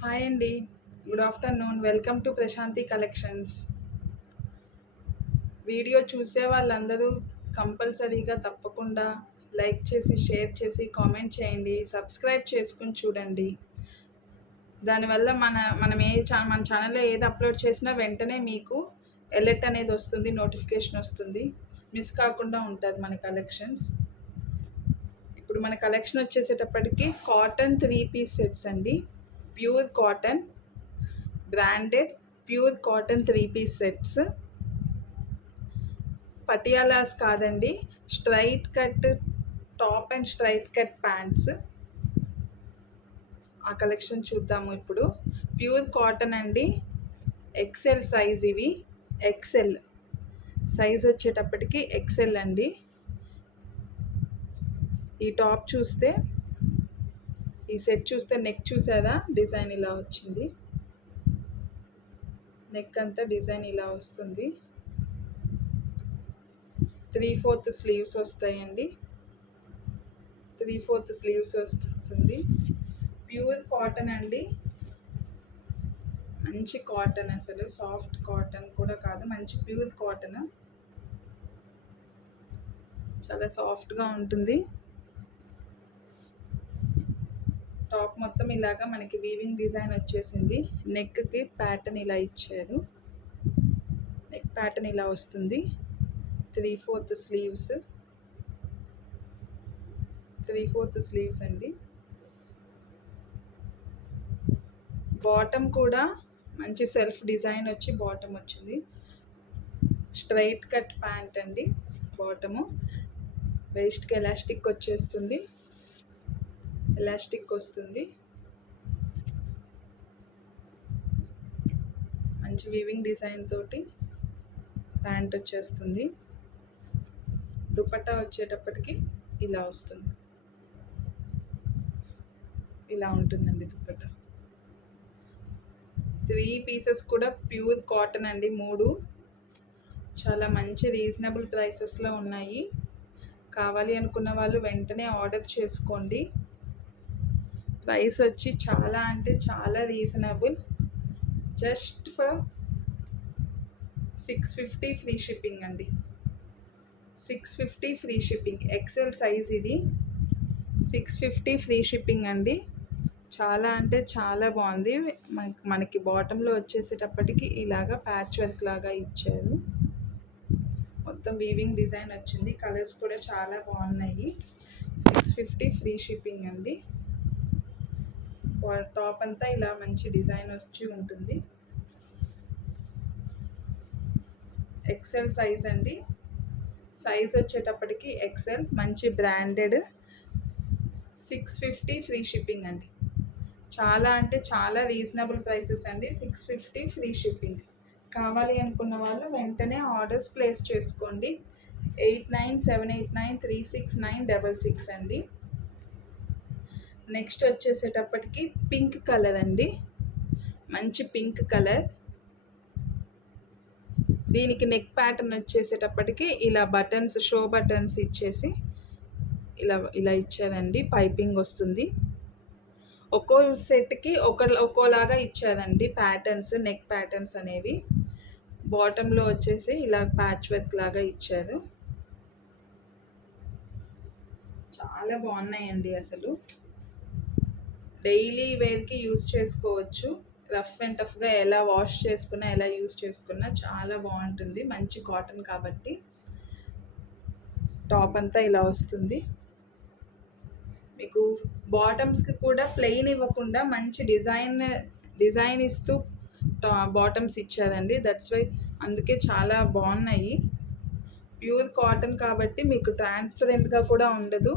Hi అండి. Good afternoon. Welcome to Prashanti collections. Video చూసే వాళ్ళందరూ కంపల్సరీగా తప్పకుండా లైక్ చేసి, షేర్ చేసి, కామెంట్ చేయండి. సబ్స్క్రైబ్ చేసుకుని చూడండి. దానివల్ల మన ఛానల్లో ఏది అప్లోడ్ చేసినా వెంటనే మీకు అలర్ట్ అనేది వస్తుంది, నోటిఫికేషన్ వస్తుంది. మిస్ కాకుండా ఉంటుంది మన కలెక్షన్స్. ఇప్పుడు మన కలెక్షన్ వచ్చేసేటప్పటికి కాటన్ 3 పీస్ సెట్స్ అండి. Pure cotton, branded pure cotton 3 piece sets. Patialas కాదండి, straight cut top and straight cut pants. ఆ కలెక్షన్ చూద్దాము ఇప్పుడు. ప్యూర్ కాటన్ అండి, ఎక్సెల్ సైజ్. ఇవి ఎక్సెల్ సైజ్ వచ్చేటప్పటికి ఎక్సెల్ అండి. ఈ టాప్ చూస్తే, ఈ సెట్ చూస్తే నెక్ చూసారా, డిజైన్ ఇలా వచ్చింది. నెక్ అంతా డిజైన్ ఇలా వస్తుంది. 3/4 స్లీవ్స్ వస్తాయండి. 3/4 స్లీవ్స్ వస్తుంది. ప్యూర్ కాటన్ అండి, మంచి కాటన్, అసలు సాఫ్ట్ కాటన్ కూడా కాదు, మంచి ప్యూర్ కాటన్. చాలా సాఫ్ట్గా ఉంటుంది. టాప్ మొత్తం ఇలాగా మనకి వీవింగ్ డిజైన్ వచ్చేసింది. నెక్కి ప్యాటర్న్ ఇలా ఇచ్చారు. నెక్ ప్యాటర్న్ ఇలా వస్తుంది. 3/4 స్లీవ్స్, 3/4 స్లీవ్స్ అండి. బాటమ్ కూడా మంచి సెల్ఫ్ డిజైన్ వచ్చి బాటమ్ వచ్చింది. స్ట్రైట్ కట్ ప్యాంట్ అండి. బాటము వేస్ట్కి ఎలాస్టిక్ వచ్చేస్తుంది, ఎలాస్టిక్ వస్తుంది. మంచి వీవింగ్ డిజైన్ తోటి ప్యాంట్ వచ్చేస్తుంది. దుపట్టా వచ్చేటప్పటికి ఇలా వస్తుంది, ఇలా ఉంటుందండి దుపట్టా. 3 పీసెస్ కూడా ప్యూర్ కాటన్ అండి. 3 చాలా మంచి రీజనబుల్ ప్రైసెస్లో ఉన్నాయి. కావాలి అనుకున్న వాళ్ళు వెంటనే ఆర్డర్ చేసుకోండి. ప్రైస్ వచ్చి చాలా అంటే చాలా reasonable. Just for 650 free shipping అండి. 650 ఫ్రీ షిప్పింగ్. ఎక్సెల్ సైజ్ ఇది. 650 ఫ్రీ షిప్పింగ్ అండి. చాలా అంటే చాలా బాగుంది. మనకి బాటంలో వచ్చేసేటప్పటికి ఇలాగా ప్యాచ్ వర్క్ లాగా ఇచ్చారు. మొత్తం వీవింగ్ డిజైన్ వచ్చింది. కలర్స్ కూడా చాలా బాగున్నాయి. 650 ఫ్రీ షిప్పింగ్ అండి. టాప్ అంతా ఇలా మంచి డిజైన్ వచ్చి ఉంటుంది. ఎక్సెల్ సైజ్ అండి. సైజ్ వచ్చేటప్పటికి ఎక్సెల్, మంచి బ్రాండెడ్. 650 ఫ్రీ షిప్పింగ్ అండి. చాలా అంటే చాలా రీజనబుల్ ప్రైసెస్ అండి. 650 ఫ్రీ షిప్పింగ్. కావాలి అనుకున్న వాళ్ళు వెంటనే ఆర్డర్స్ ప్లేస్ చేసుకోండి. 8978936966 అండి. నెక్స్ట్ వచ్చేసేటప్పటికి పింక్ కలర్ అండి, మంచి పింక్ కలర్. దీనికి నెక్ ప్యాటర్న్ వచ్చేసేటప్పటికి ఇలా బటన్స్, షో బటన్స్ ఇచ్చేసి ఇలా ఇచ్చారండి. పైపింగ్ వస్తుంది. ఒక్కో సెట్కి ఒక్కోలాగా ఇచ్చారండి ప్యాటర్న్స్, నెక్ ప్యాటర్న్స్ అనేవి. బాటంలో వచ్చేసి ఇలా ప్యాచ్ వర్క్ లాగా ఇచ్చారు. చాలా బాగున్నాయండి. అసలు డైలీ వేర్కి యూస్ చేసుకోవచ్చు. రఫ్ అండ్ టఫ్గా ఎలా వాష్ చేసుకున్నా, ఎలా యూస్ చేసుకున్నా చాలా బాగుంటుంది. మంచి కాటన్ కాబట్టి. టాప్ అంతా ఇలా వస్తుంది. మీకు బాటమ్స్కి కూడా ప్లెయిన్ ఇవ్వకుండా మంచి డిజైన్ ఇస్తూ బాటమ్స్ ఇచ్చారండి. దట్స్ వై అందుకే చాలా బాగున్నాయి. ప్యూర్ కాటన్ కాబట్టి మీకు ట్రాన్స్పరెంట్గా కూడా ఉండదు.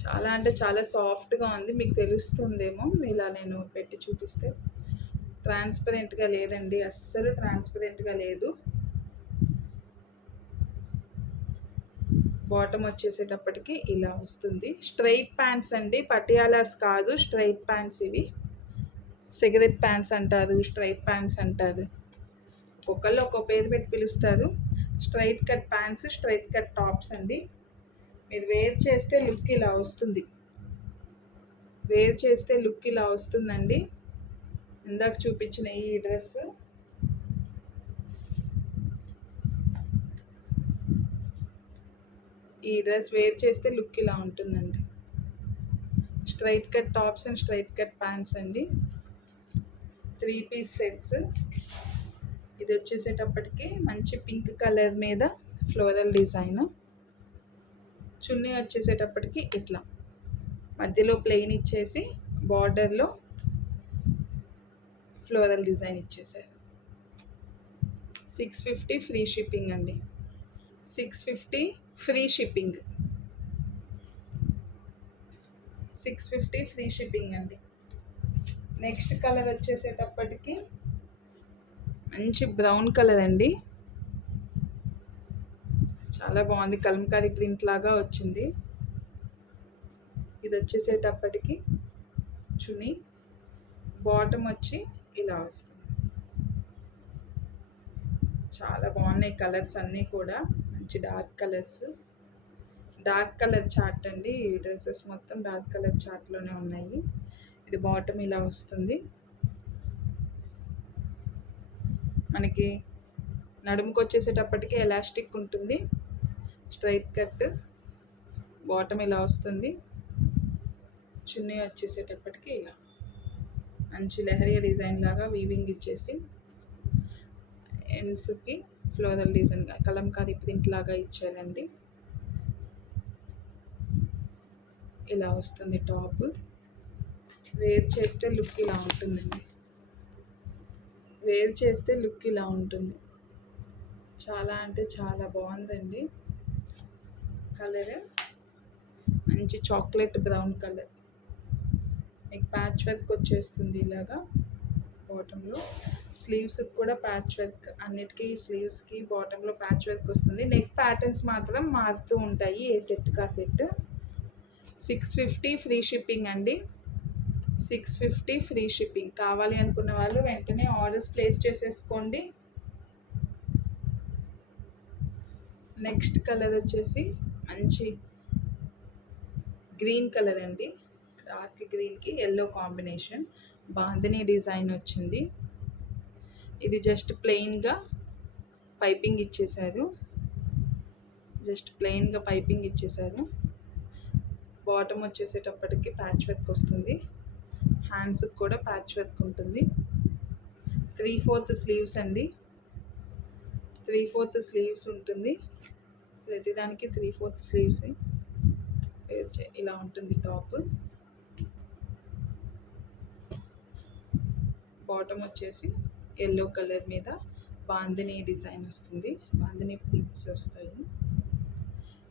చాలా అంటే చాలా సాఫ్ట్గా ఉంది. మీకు తెలుస్తుందేమో ఇలా నేను పెట్టి చూపిస్తే. ట్రాన్స్పరెంట్గా లేదండి, అస్సలు ట్రాన్స్పరెంట్గా లేదు. బాటమ్ వచ్చేసేటప్పటికి ఇలా వస్తుంది. స్ట్రైట్ ప్యాంట్స్ అండి, పటియాలాస్ కాదు, స్ట్రైట్ ప్యాంట్స్. ఇవి సిగరెట్ ప్యాంట్స్ అంటారు, స్ట్రైట్ ప్యాంట్స్ అంటారు. ఒక్కొక్కళ్ళు ఒక్కో పేరు పెట్టి పిలుస్తారు. Straight cut pants, straight cut tops అండి. మీరు వేర్ చేస్తే లుక్ ఇలా వస్తుంది. వేర్ చేస్తే లుక్ ఇలా వస్తుందండి. ఇందాక చూపించిన ఈ డ్రెస్ వేర్ చేస్తే లుక్ ఇలా ఉంటుందండి. Straight cut tops and straight cut pants అండి. 3 పీస్ సెట్స్. ఇది వచ్చేసేటప్పటికి మంచి పింక్ కలర్ మీద ఫ్లోరల్ డిజైన్. చున్నీ వచ్చేసేటప్పటికి ఇట్లా మధ్యలో ప్లెయిన్ ఇచ్చేసి బార్డర్లో ఫ్లోరల్ డిజైన్ ఇచ్చేసారు. 650 ఫ్రీ షిప్పింగ్ అండి. 650 ఫ్రీ షిప్పింగ్. 650 ఫ్రీ షిప్పింగ్ అండి. నెక్స్ట్ కలర్ వచ్చేసేటప్పటికి మంచి బ్రౌన్ కలర్ అండి. చాలా బాగుంది. కలంకారీ ప్రింట్ లాగా వచ్చింది. ఇది వచ్చేసేటప్పటికి చున్నీ, బాటమ్ వచ్చి ఇలా వస్తుంది. చాలా బాగున్నాయి కలర్స్ అన్నీ కూడా. మంచి dark colours. Dark colour chart అండి. ఈ డ్రెస్సెస్ మొత్తం డార్క్ కలర్ చార్ట్లోనే ఉన్నాయి. ఇది బాటమ్ ఇలా వస్తుంది. మనకి నడుముకు వచ్చేసేటప్పటికి ఎలాస్టిక్ ఉంటుంది. Straight cut. బాటమ్ ఇలా వస్తుంది. చున్నీ వచ్చేసేటప్పటికి ఇలా మంచి లెహరియా డిజైన్ లాగా వీవింగ్ ఇచ్చేసి ఎండ్స్కి ఫ్లోరల్ డిజైన్ కలంకారీ ప్రింట్ లాగా ఇచ్చేదండి. ఇలా వస్తుంది టాప్. వేర్ చేస్తే లుక్ ఇలా ఉంటుందండి. వేర్ చేస్తే లుక్ ఇలా ఉంటుంది. చాలా అంటే చాలా బాగుందండి. కలర్ మంచి చాక్లెట్ బ్రౌన్ కలర్. మీకు ప్యాచ్ వర్క్ వచ్చేస్తుంది ఇలాగా బాటంలో. స్లీవ్స్కి కూడా ప్యాచ్ వర్క్. అన్నిటికీ స్లీవ్స్కి బాటంలో ప్యాచ్ వర్క్ వస్తుంది. నెక్ ప్యాటర్న్స్ మాత్రం మారుతూ ఉంటాయి ఏ సెట్కి ఆ సెట్. 650 ఫ్రీ షిప్పింగ్ అండి. 650 ఫ్రీ షిప్పింగ్. కావాలి అనుకున్న వాళ్ళు వెంటనే ఆర్డర్స్ ప్లేస్ చేసేసుకోండి. నెక్స్ట్ కలర్ వచ్చేసి మంచి గ్రీన్ కలర్ అండి. డార్క్ గ్రీన్కి ఎల్లో కాంబినేషన్. బాందిని డిజైన్ వచ్చింది. ఇది జస్ట్ ప్లెయిన్గా పైపింగ్ ఇచ్చేసారు. బాటమ్ వచ్చేసేటప్పటికి ప్యాచ్ వర్క్ వస్తుంది. హ్యాండ్స్కి కూడా ప్యాచ్ వర్క్ ఉంటుంది. 3/4 స్లీవ్స్ అండి. 3/4 స్లీవ్స్ ఉంటుంది. ప్రతిదానికి 3/4 స్లీవ్స్. ఇలా ఉంటుంది టాప్. బాటమ్ వచ్చేసి ఎల్లో కలర్ మీద బాందిని డిజైన్ వస్తుంది. బాందిని ప్రింట్స్ వస్తాయి.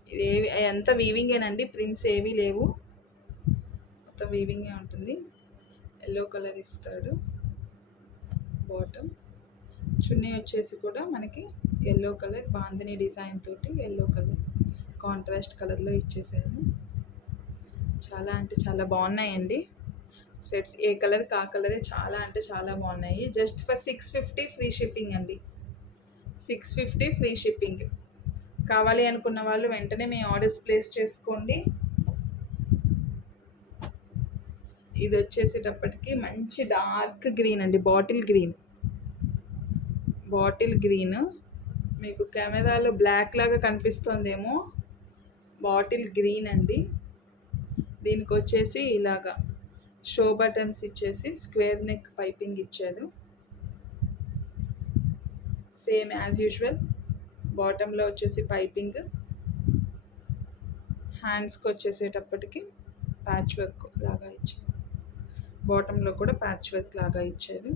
ఇది అంతా వీవింగేనండి. ప్రింట్స్ ఏవీ లేవు. మొత్తం వీవింగే ఉంటుంది. ఎల్లో కలర్ ఇస్తాడు బాటమ్. చున్నీ వచ్చేసి కూడా మనకి ఎల్లో కలర్ బాందిని డిజైన్ తోటి ఎల్లో కలర్ కాంట్రాస్ట్ కలర్లో ఇచ్చేసాను. చాలా అంటే చాలా బాగున్నాయండి సెట్స్. ఏ కలర్ కా కలరే చాలా అంటే చాలా బాగున్నాయి. జస్ట్ ఫర్ 650 ఫ్రీ షిప్పింగ్ అండి. 650 ఫ్రీ షిప్పింగ్. కావాలి అనుకున్న వాళ్ళు వెంటనే మీ ఆర్డర్స్ ప్లేస్ చేసుకోండి. ఇది వచ్చేసేటప్పటికి మంచి డార్క్ గ్రీన్ అండి. Bottle green. మీకు కెమెరాలో బ్లాక్ లాగా కనిపిస్తుందేమో. బాటిల్ గ్రీన్ అండి. దీనికి వచ్చేసి ఇలాగా షో బటన్స్ ఇచ్చేసి స్క్వేర్ నెక్ పైపింగ్ ఇచ్చారు. Same as usual. బాటంలో వచ్చేసి పైపింగ్. హ్యాండ్స్కి వచ్చేసేటప్పటికి ప్యాచ్ వర్క్ లాగా ఇచ్చారు. బాటంలో కూడా ప్యాచ్ వర్క్ లాగా ఇచ్చారు.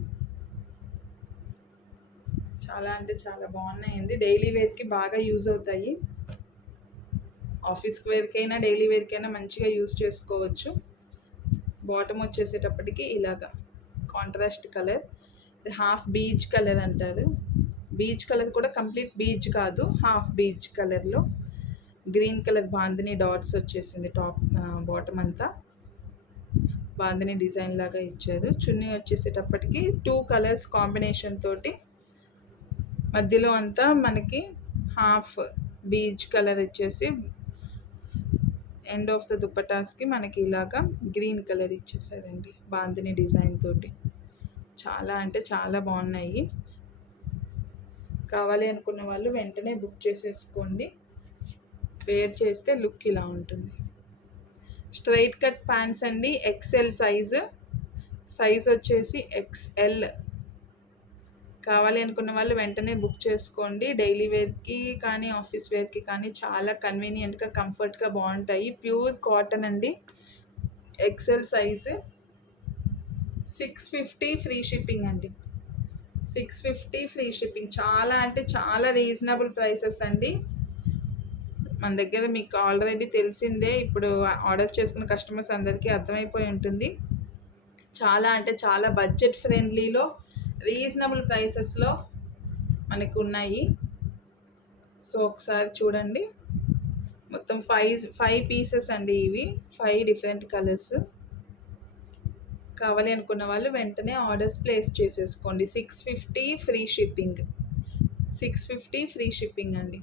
చాలా అంటే చాలా బాగున్నాయండి. డైలీ వేర్కి బాగా యూజ్ అవుతాయి. ఆఫీస్కి వేర్కైనా డైలీ వేర్కైనా మంచిగా యూజ్ చేసుకోవచ్చు. బాటమ్ వచ్చేసేటప్పటికి ఇలాగా కాంట్రాస్ట్ కలర్. ఇది హాఫ్ బీచ్ కలర్ అంటారు. బీచ్ కలర్ కూడా కంప్లీట్ బీచ్ కాదు, హాఫ్ బీచ్ కలర్లో గ్రీన్ కలర్ బాందిని డాట్స్ వచ్చేసింది. బాటమ్ అంతా బాందిని డిజైన్ లాగా ఇచ్చారు. చున్నీ వచ్చేసేటప్పటికి 2 కలర్స్ కాంబినేషన్ తోటి మధ్యలో అంతా మనకి హాఫ్ బీచ్ కలర్ వచ్చేసి ఎండ్ ఆఫ్ ద దుప్పటాస్కి మనకి ఇలాగా గ్రీన్ కలర్ ఇచ్చేసారండి బాందిని డిజైన్ తోటి. చాలా అంటే చాలా బాగున్నాయి. కావాలి అనుకున్న వాళ్ళు వెంటనే బుక్ చేసేసుకోండి. వేర్ చేస్తే లుక్ ఇలా ఉంటుంది. స్ట్రైట్ కట్ ప్యాంట్స్ అండి, ఎక్సెల్ సైజ్ వచ్చేసి ఎక్స్ఎల్. కావాలి అనుకున్న వాళ్ళు వెంటనే బుక్ చేసుకోండి. డైలీ వేర్కి కానీ ఆఫీస్ వేర్కి కానీ చాలా కన్వీనియంట్గా కంఫర్ట్గా బాగుంటాయి. ప్యూర్ కాటన్ అండి, ఎక్సెల్ సైజు. 650 ఫ్రీ షిప్పింగ్ అండి. 650 ఫ్రీ షిప్పింగ్. చాలా అంటే చాలా రీజనబుల్ ప్రైసెస్ అండి. మన దగ్గర మీకు ఆల్రెడీ తెలిసిందే, ఇప్పుడు ఆర్డర్ చేసుకున్న కస్టమర్స్ అందరికీ అర్థమైపోయి ఉంటుంది. చాలా అంటే చాలా బడ్జెట్ ఫ్రెండ్లీలో రీజనబుల్ ప్రైసెస్లో మనకు ఉన్నాయి. సో ఒకసారి చూడండి. మొత్తం ఫైవ్ పీసెస్ అండి ఇవి, 5 డిఫరెంట్ కలర్స్. కావాలి అనుకున్న వాళ్ళు వెంటనే ఆర్డర్స్ ప్లేస్ చేసేసుకోండి. 650 ఫ్రీ షిప్పింగ్. 650 ఫ్రీ షిప్పింగ్ అండి.